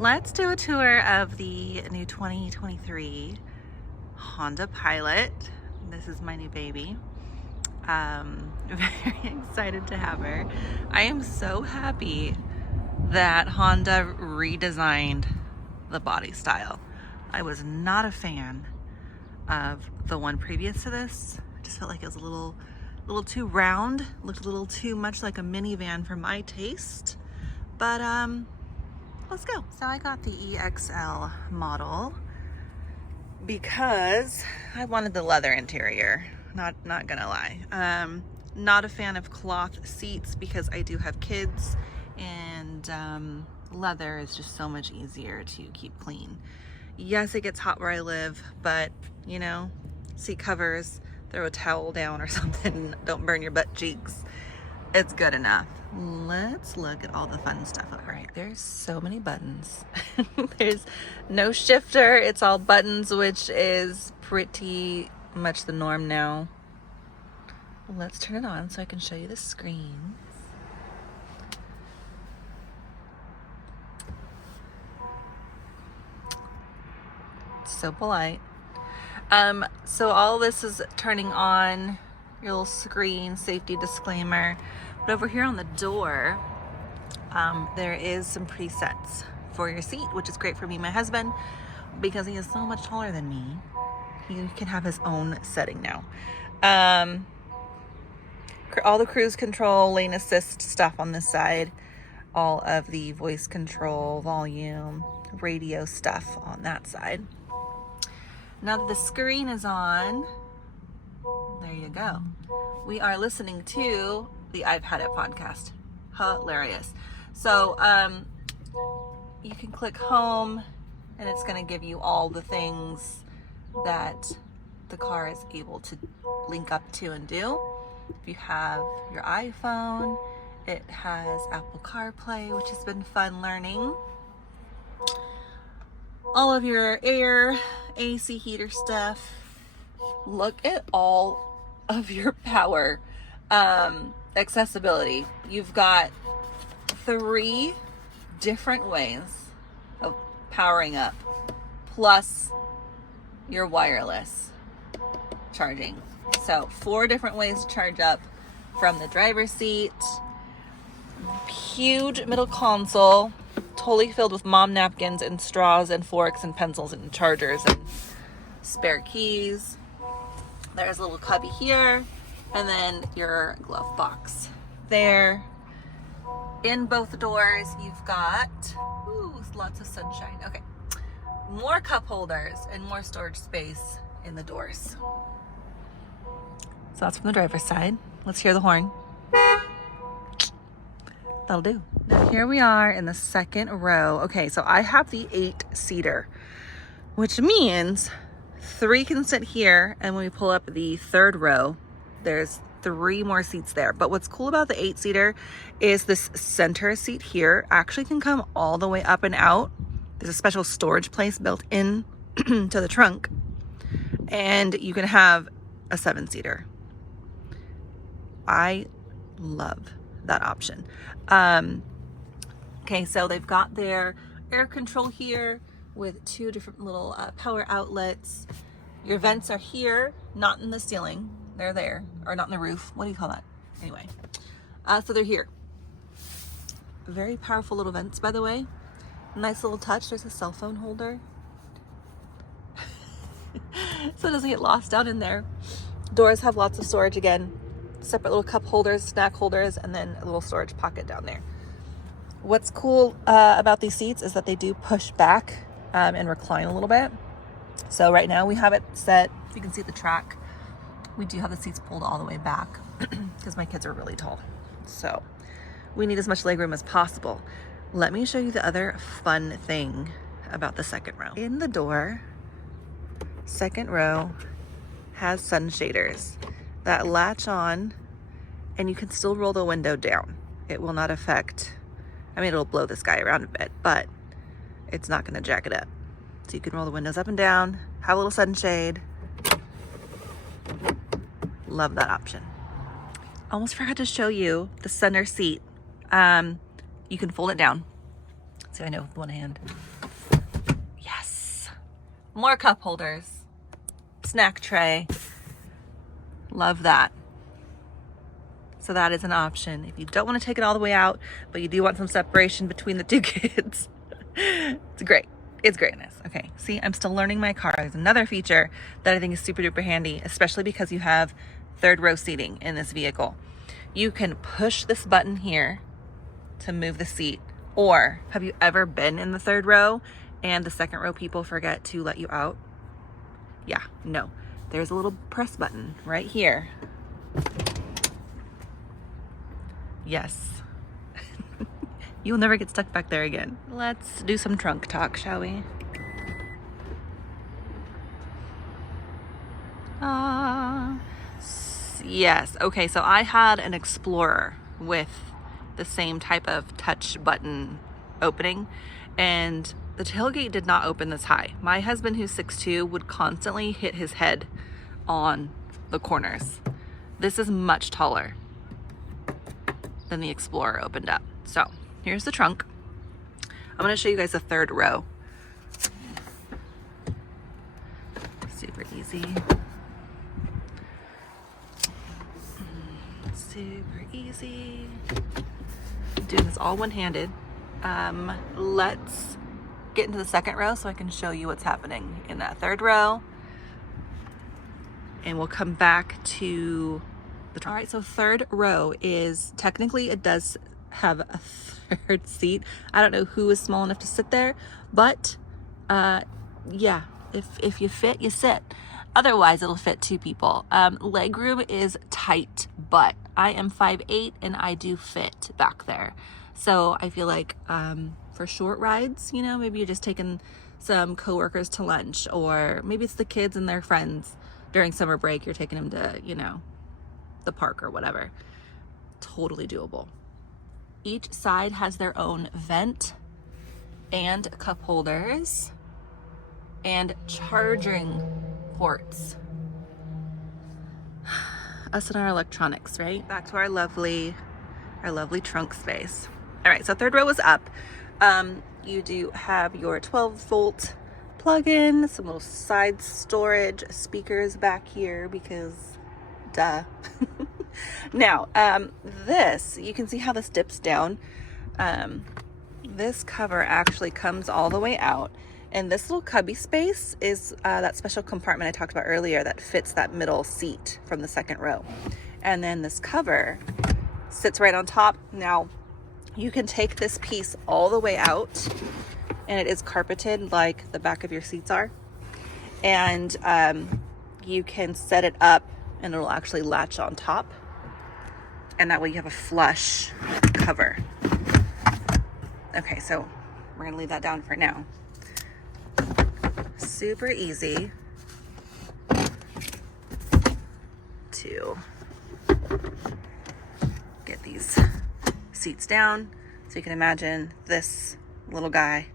Let's do a tour of the new 2023 Honda Pilot. This is my new baby. Very excited to have her. I am so happy that Honda redesigned the body style. I was not a fan of the one previous to this. I just felt like it was a little too round, looked a little too much like a minivan for my taste. But let's go. So I got the EXL model because I wanted the leather interior. Not gonna lie. Not a fan of cloth seats because I do have kids, and leather is just so much easier to keep clean. Yes, it gets hot where I live, but you know, seat covers, throw a towel down or something, don't burn your butt cheeks. It's good enough. Let's look at all the fun stuff over here. There's so many buttons. There's no shifter, it's all buttons, which is pretty much the norm now. Let's turn it on so I can show you the screen. So polite. So all this is turning on your little screen, safety disclaimer. But over here on the door, there is some presets for your seat, which is great for me and my husband because he is so much taller than me. He can have his own setting now. All the cruise control, lane assist stuff on this side, all of the voice control, volume, radio stuff on that side. Now that the screen is on, there you go. We are listening to the I've Had It podcast. Hilarious. So you can click home and it's going to give you all the things that the car is able to link up to and do. If you have your iPhone, it has Apple CarPlay, which has been fun learning. All of your air, AC heater stuff. Look at all of your power accessibility. You've got 3 different ways of powering up, plus your wireless charging. So 4 different ways to charge up from the driver's seat. Huge middle console, totally filled with mom napkins and straws and forks and pencils and chargers and spare keys. There's a little cubby here, and then your glove box there. In both doors, you've got lots of sunshine. Okay, more cup holders and more storage space in the doors. So that's from the driver's side. Let's hear the horn. That'll do. Now here we are in the second row. Okay, so I have the 8-seater, which means 3 can sit here, and when we pull up the third row, there's 3 more seats there. But what's cool about the 8-seater is this center seat here actually can come all the way up and out. There's a special storage place built in to the trunk, and you can have a 7-seater. I love that option. Okay, so they've got their air control here with 2 different little power outlets. Your vents are here, not in the ceiling. They're there, or not in the roof. What do you call that? Anyway, so they're here. Very powerful little vents, by the way. Nice little touch. There's a cell phone holder. So it doesn't get lost down in there. Doors have lots of storage again. Separate little cup holders, snack holders, and then a little storage pocket down there. What's cool about these seats is that they do push back and recline a little bit. So right now we have it set, you can see the track. We do have the seats pulled all the way back because my kids are really tall. So we need as much legroom as possible. Let me show you the other fun thing about the second row. In the door, second row has sun shaders that latch on, and you can still roll the window down. It will not affect, I mean, it'll blow this guy around a bit, but it's not gonna jack it up. So you can roll the windows up and down, have a little sunshade. Love that option. Almost forgot to show you the center seat. You can fold it down. See, I know with one hand. Yes. More cup holders. Snack tray. Love that. So that is an option. If you don't want to take it all the way out, but you do want some separation between the two kids, it's great. It's greatness. Okay, see, I'm still learning my car. There's another feature that I think is super duper handy, especially because you have third row seating in this vehicle. You can push this button here to move the seat. Or have you ever been in the third row and the second row people forget to let you out? Yeah, no. There's a little press button right here. Yes. You'll never get stuck back there again. Let's do some trunk talk, shall we? Yes. Okay, so I had an Explorer with the same type of touch button opening, and the tailgate did not open this high. My husband, who's 6'2", would constantly hit his head on the corners. This is much taller than the Explorer opened up. So here's the trunk. I'm gonna show you guys the third row. Super easy. Super easy. I'm doing this all one-handed. Let's get into the second row so I can show you what's happening in that third row. And we'll come back to the trunk. All right, so third row is, technically it does have a third seat. I don't know who is small enough to sit there, but yeah, if you fit, you sit. Otherwise, it'll fit two people. Legroom is tight, but I am 5'8" and I do fit back there. So I feel like for short rides, you know, maybe you're just taking some coworkers to lunch, or maybe it's the kids and their friends during summer break. You're taking them to, you know, the park or whatever. Totally doable. Each side has their own vent and cup holders and charging ports. Us and our electronics, right? Back to our lovely trunk space. All right, so third row is up. You do have your 12-volt plug-in, some little side storage, speakers back here because duh. Now, this, you can see how this dips down. This cover actually comes all the way out, and this little cubby space is that special compartment I talked about earlier that fits that middle seat from the second row. And then this cover sits right on top. Now, you can take this piece all the way out, and it is carpeted like the back of your seats are. And you can set it up and it'll actually latch on top. And that way you have a flush cover. Okay, so we're gonna leave that down for now. Super easy to get these seats down. So you can imagine this little guy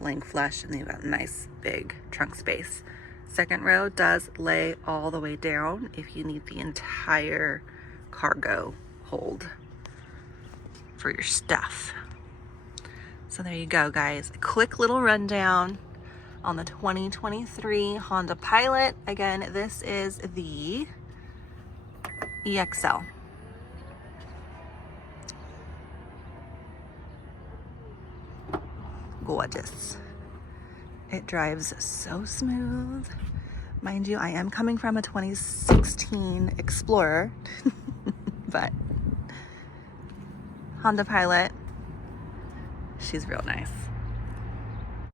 laying flush, and then you've got a nice big trunk space. Second row does lay all the way down if you need the entire cargo hold for your stuff. So there you go, guys. A quick little rundown on the 2023 Honda Pilot. Again, this is the EXL. Gorgeous. It drives so smooth. Mind you, I am coming from a 2016 Explorer, but Honda Pilot, she's real nice.